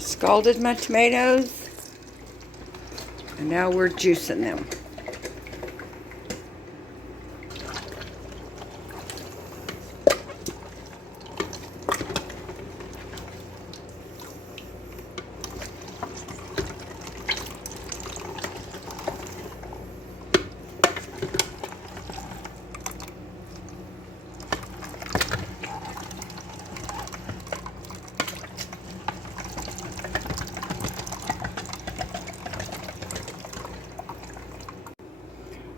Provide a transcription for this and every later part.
scalded my tomatoes, and now we're juicing them.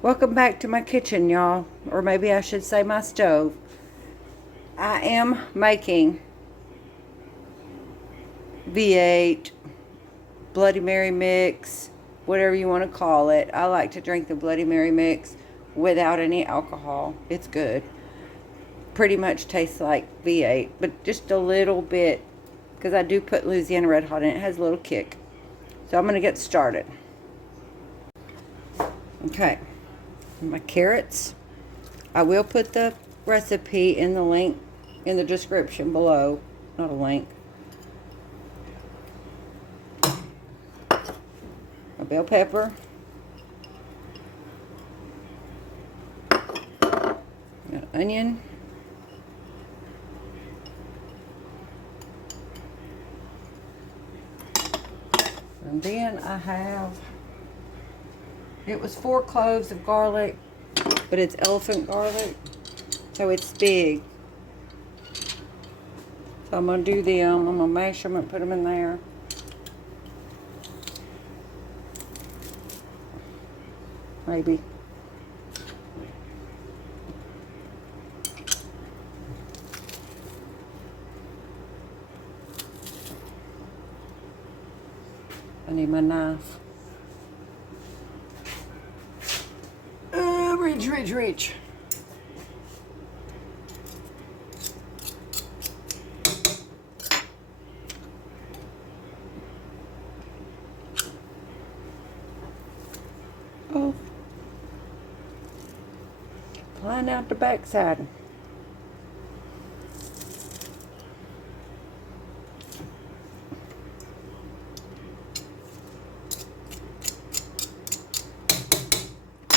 Welcome back to my kitchen, y'all, or maybe I should say my stove. I am making V-8, Bloody Mary mix, whatever you want to call it. I like to drink the Bloody Mary mix without any alcohol. It's good. Pretty much tastes like V-8, but just a little bit, because I do put Louisiana Red Hot in it. It has a little kick. So I'm going to get started. Okay. My carrots. I will put the recipe in the link in the description below. Not a link. A bell pepper. An onion. And then I have, it was 4 cloves of garlic, but it's elephant garlic, so it's big. So I'm going to do them. I'm going to mash them and put them in there. Maybe. I need my knife. Reach. Oh. Line out the backside.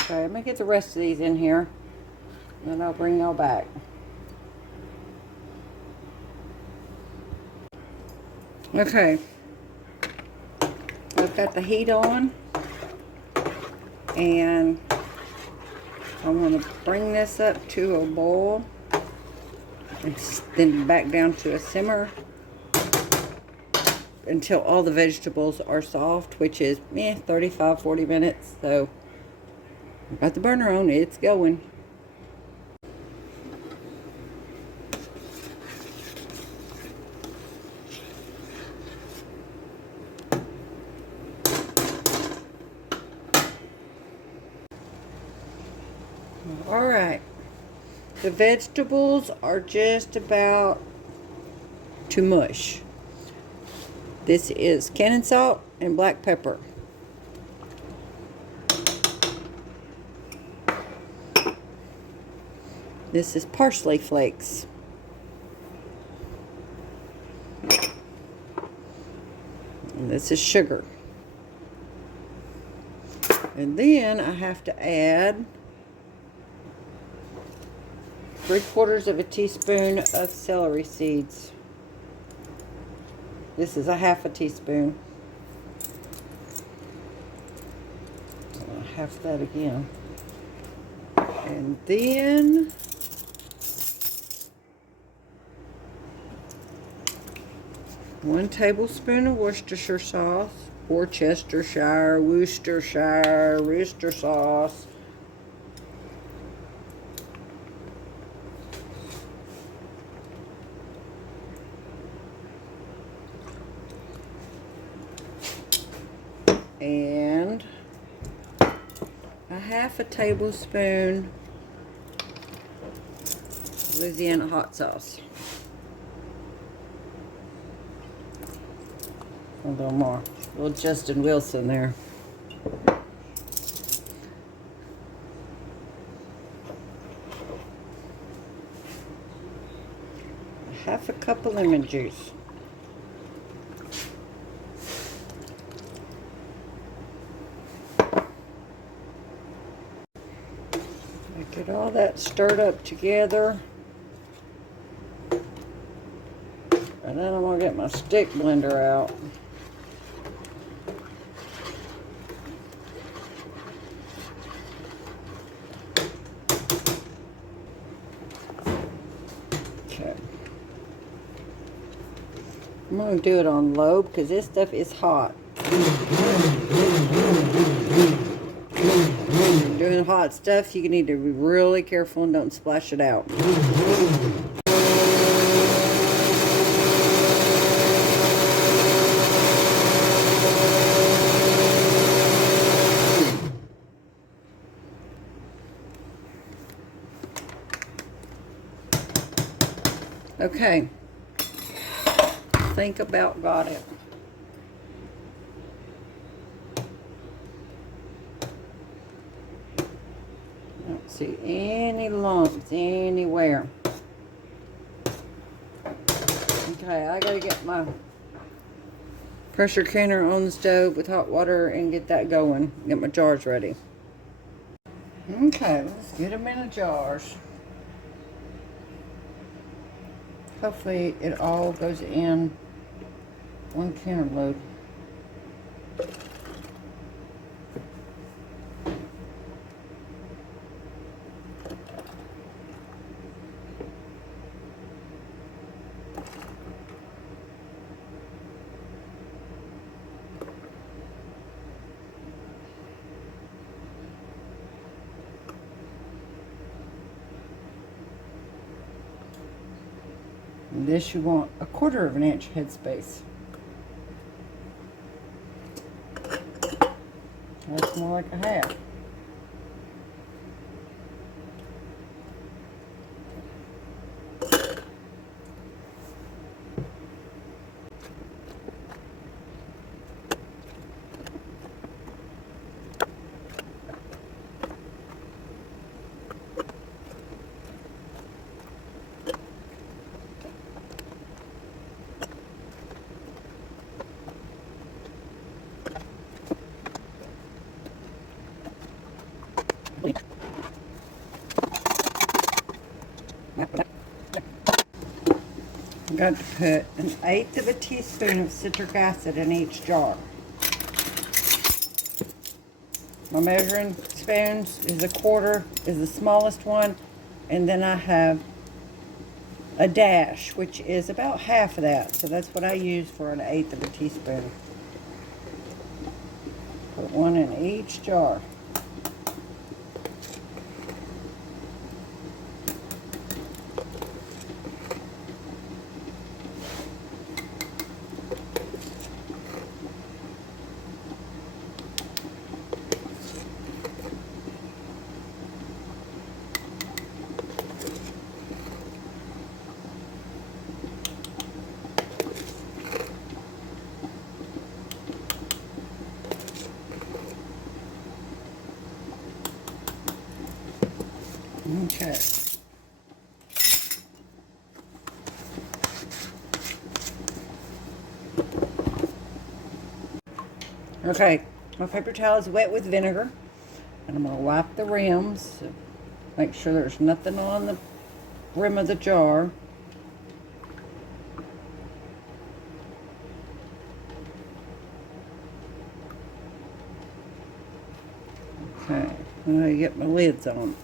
Okay, let me get the rest of these in here, and then I'll bring y'all back. Okay, I've got the heat on, and I'm going to bring this up to a boil, and then back down to a simmer until all the vegetables are soft, which is 35-40 minutes. So I've got the burner on, it's going. Alright, the vegetables are just about to mush. This is cannon salt and black pepper. This is parsley flakes. And this is sugar. And then I have to add 3/4 of a teaspoon of celery seeds. This is a 1/2 teaspoon. Half that again. And then one tablespoon of Worcestershire sauce, Worcestershire, Worcester sauce. And a 1/2 tablespoon Louisiana hot sauce. A little more. A little Justin Wilson there. A 1/2 cup of lemon juice. Get all that stirred up together. And then I'm going to get my stick blender out. Okay. I'm going to do it on low because this stuff is hot. Doing hot stuff, you need to be really careful and don't splash it out. Okay, think about got it. Don't see any lumps anywhere. Okay, I gotta get my pressure canner on the stove with hot water and get that going. Get my jars ready. Okay, let's get them in the jars. Hopefully it all goes in one canner load. And this you want 1/4 of an inch headspace. That's more like a half. I've got to put 1/8 of a teaspoon of citric acid in each jar. My measuring spoons is 1/4, is the smallest one, and then I have a dash, which is about half of that. So that's what I use for 1/8 of a teaspoon. Put one in each jar. Okay. Okay, my paper towel is wet with vinegar, and I'm going to wipe the rims, so make sure there's nothing on the rim of the jar. Okay, I'm going to get my lids on.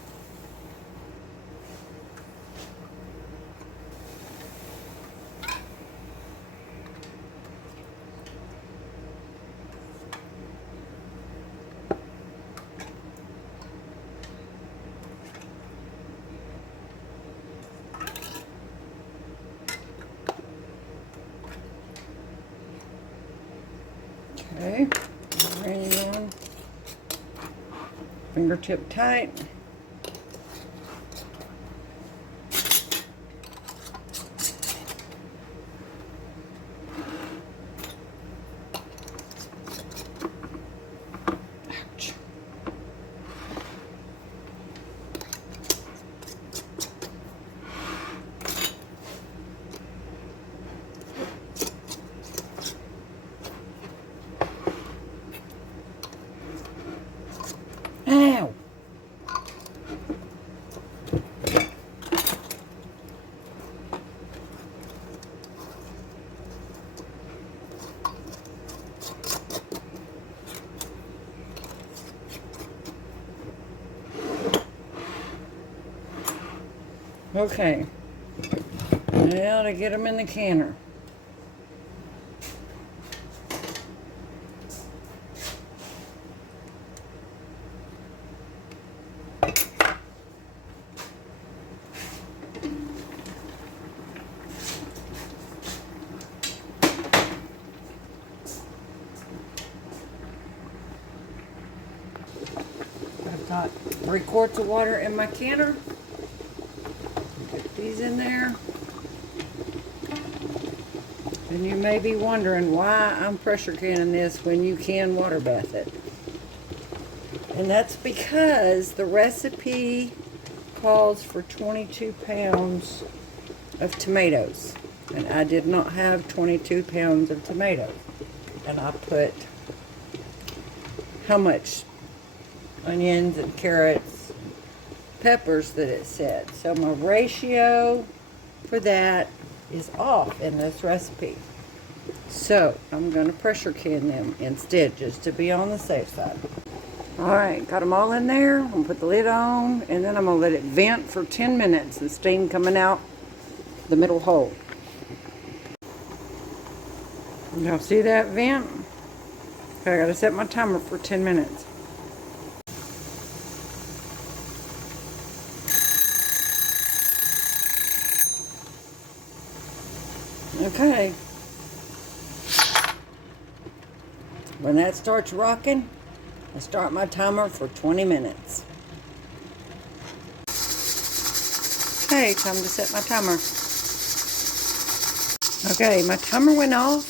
Okay, ready on. Fingertip tight. Ouch. Ow! Okay. Now to get them in the canner. I've got 3 quarts of water in my canner. Get these in there. And you may be wondering why I'm pressure canning this when you can water bath it. And that's because the recipe calls for 22 pounds of tomatoes. And I did not have 22 pounds of tomatoes. And I put how much onions and carrots, peppers that it said. So my ratio for that is off in this recipe. So I'm going to pressure can them instead, just to be on the safe side. Alright, got them all in there. I'm going to put the lid on, and then I'm going to let it vent for 10 minutes, the steam coming out the middle hole. Y'all see that vent? Okay, I got to set my timer for 10 minutes. Okay. When that starts rocking, I start my timer for 20 minutes. Okay, time to set my timer. Okay, my timer went off.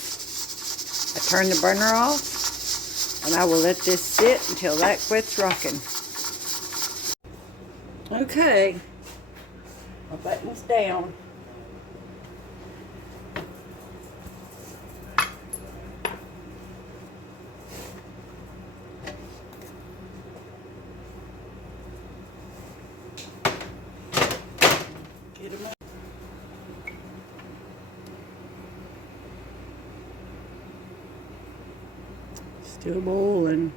I turned the burner off, and I will let this sit until that quits rocking. Okay, my button's down. Get 'em up. Still boiling.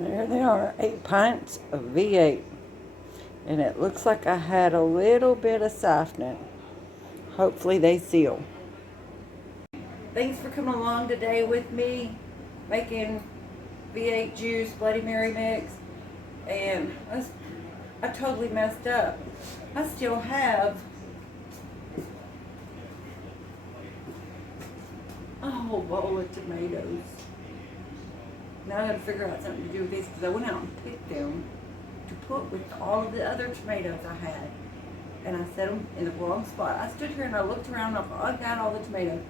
There they are, 8 pints of V8. And it looks like I had a little bit of softening. Hopefully they seal. Thanks for coming along today with me, making V8 juice, Bloody Mary mix. And I totally messed up. I still have a whole bowl of tomatoes. Now I gotta figure out something to do with these, because I went out and picked them to put with all of the other tomatoes I had. And I set them in the wrong spot. I stood here and I looked around and I thought, I got all the tomatoes.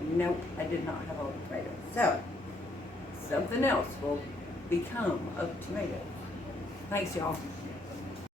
Nope, I did not have all the tomatoes. So, something else will become of tomatoes. Thanks, y'all.